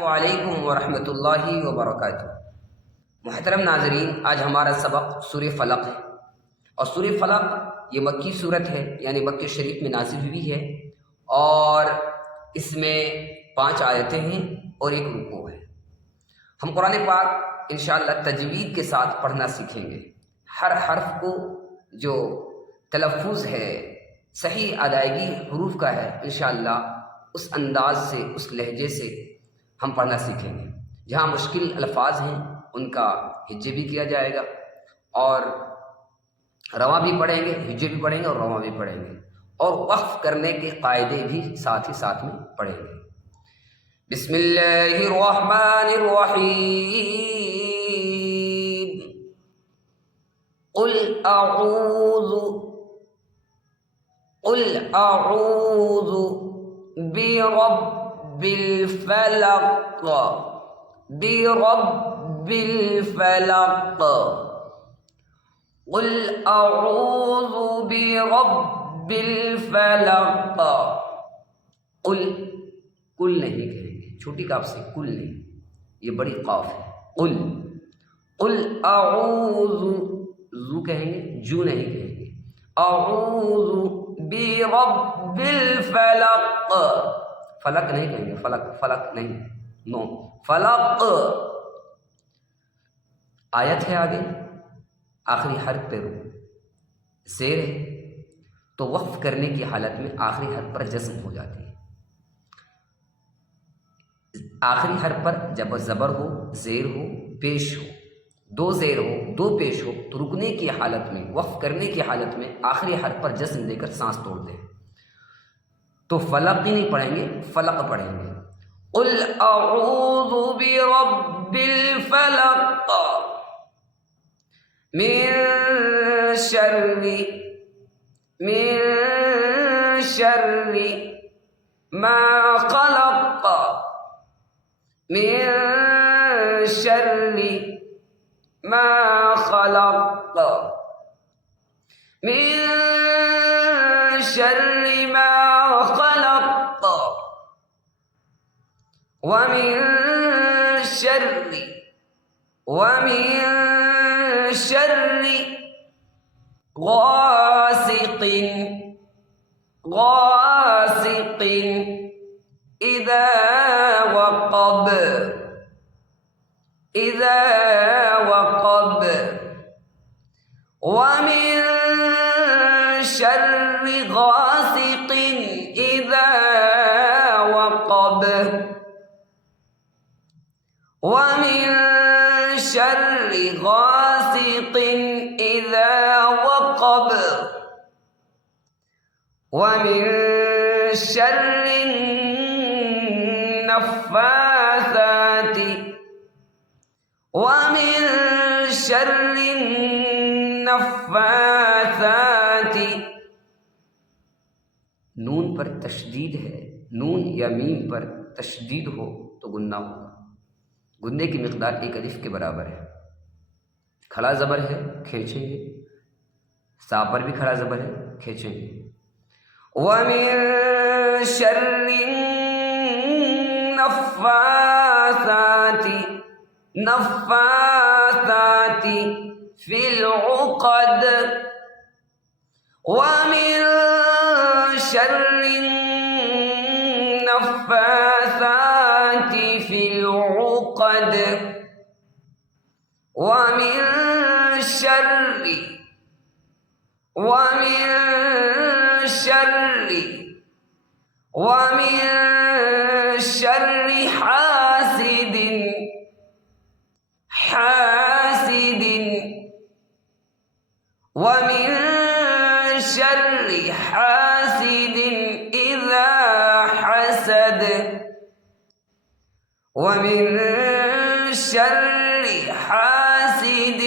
وعلیکم ورحمۃ اللہ وبرکاتہ۔ محترم ناظرین، آج ہمارا سبق سورہ فلق ہے، اور سورہ فلق یہ مکی صورت ہے، یعنی مکہ شریف میں نازل ہوئی ہے، اور اس میں 5 آیتیں ہیں اور 1 رکوع ہے۔ ہم قرآن پاک انشاءاللہ تجوید کے ساتھ پڑھنا سیکھیں گے۔ ہر حرف کو جو تلفظ ہے، صحیح ادائیگی حروف کا ہے، انشاءاللہ اس انداز سے، اس لہجے سے ہم پڑھنا سیکھیں گے۔ جہاں مشکل الفاظ ہیں ان کا ہجے بھی کیا جائے گا، اور رواں بھی پڑھیں گے، ہجے بھی پڑھیں گے اور رواں بھی پڑھیں گے، اور وقف کرنے کے قاعدے بھی ساتھ ہی ساتھ میں پڑھیں گے۔ بسم اللہ الرحمن الرحیم۔ قل اعوذ برب الفلق، برب الفلق۔ قل اعوذ برب الفلق۔ قل، کل نہیں کہیں گے، چھوٹی کاف سے کل نہیں، یہ بڑی قاف ہے۔ قل، قل اعوذ، زو کہیں گے، جو نہیں کہیں گے۔ اعوذ برب الفلق، فلق نہیں کہیں گے، فلق، فلق نہیں، نو، فلق۔ آیت ہے آگے، آخری حرف پہ زیر ہے، تو وقف کرنے کی حالت میں آخری حرف پر جزم ہو جاتی ہے۔ آخری حرف پر جب زبر ہو، زیر ہو، پیش ہو، 2 زیر ہو، 2 پیش ہو، تو رکنے کی حالت میں، وقف کرنے کی حالت میں آخری حرف پر جزم دے کر سانس توڑ دیں، تو فلق ہی نہیں پڑھیں گے، فلق پڑھیں گے۔ قل اعوذ برب الفلق من شر ما خلق، من شر ما خلق، من شر ما خلق، ومن شر غاسق إذا وقب، ومن شر غاسق إذا وقب، ومن شر غاسق إذا وقب، ومن شر النفاثات۔ نون پر تشدید ہے، نون یا میم پر تشدید ہو تو گنہ ہوگا۔ گننے کی مقدار 1 الف کے برابر ہے۔ کھڑا زبر ہے، کھینچیں گے، سا پر بھی کھڑا زبر ہے، کھینچیں گے۔ وَمِن شَرِّ النَّفَّاثَاتِ فِي الْعُقَدِ، وَمِن شَرِّ النَّفَّاثَاتِ فِي الْعُقَدِ، وَمِن شَرِّ حاسد وَمِن شَرِّ حاسد إِذَا حَسَدَ، وَمِن شَرِّ حاسد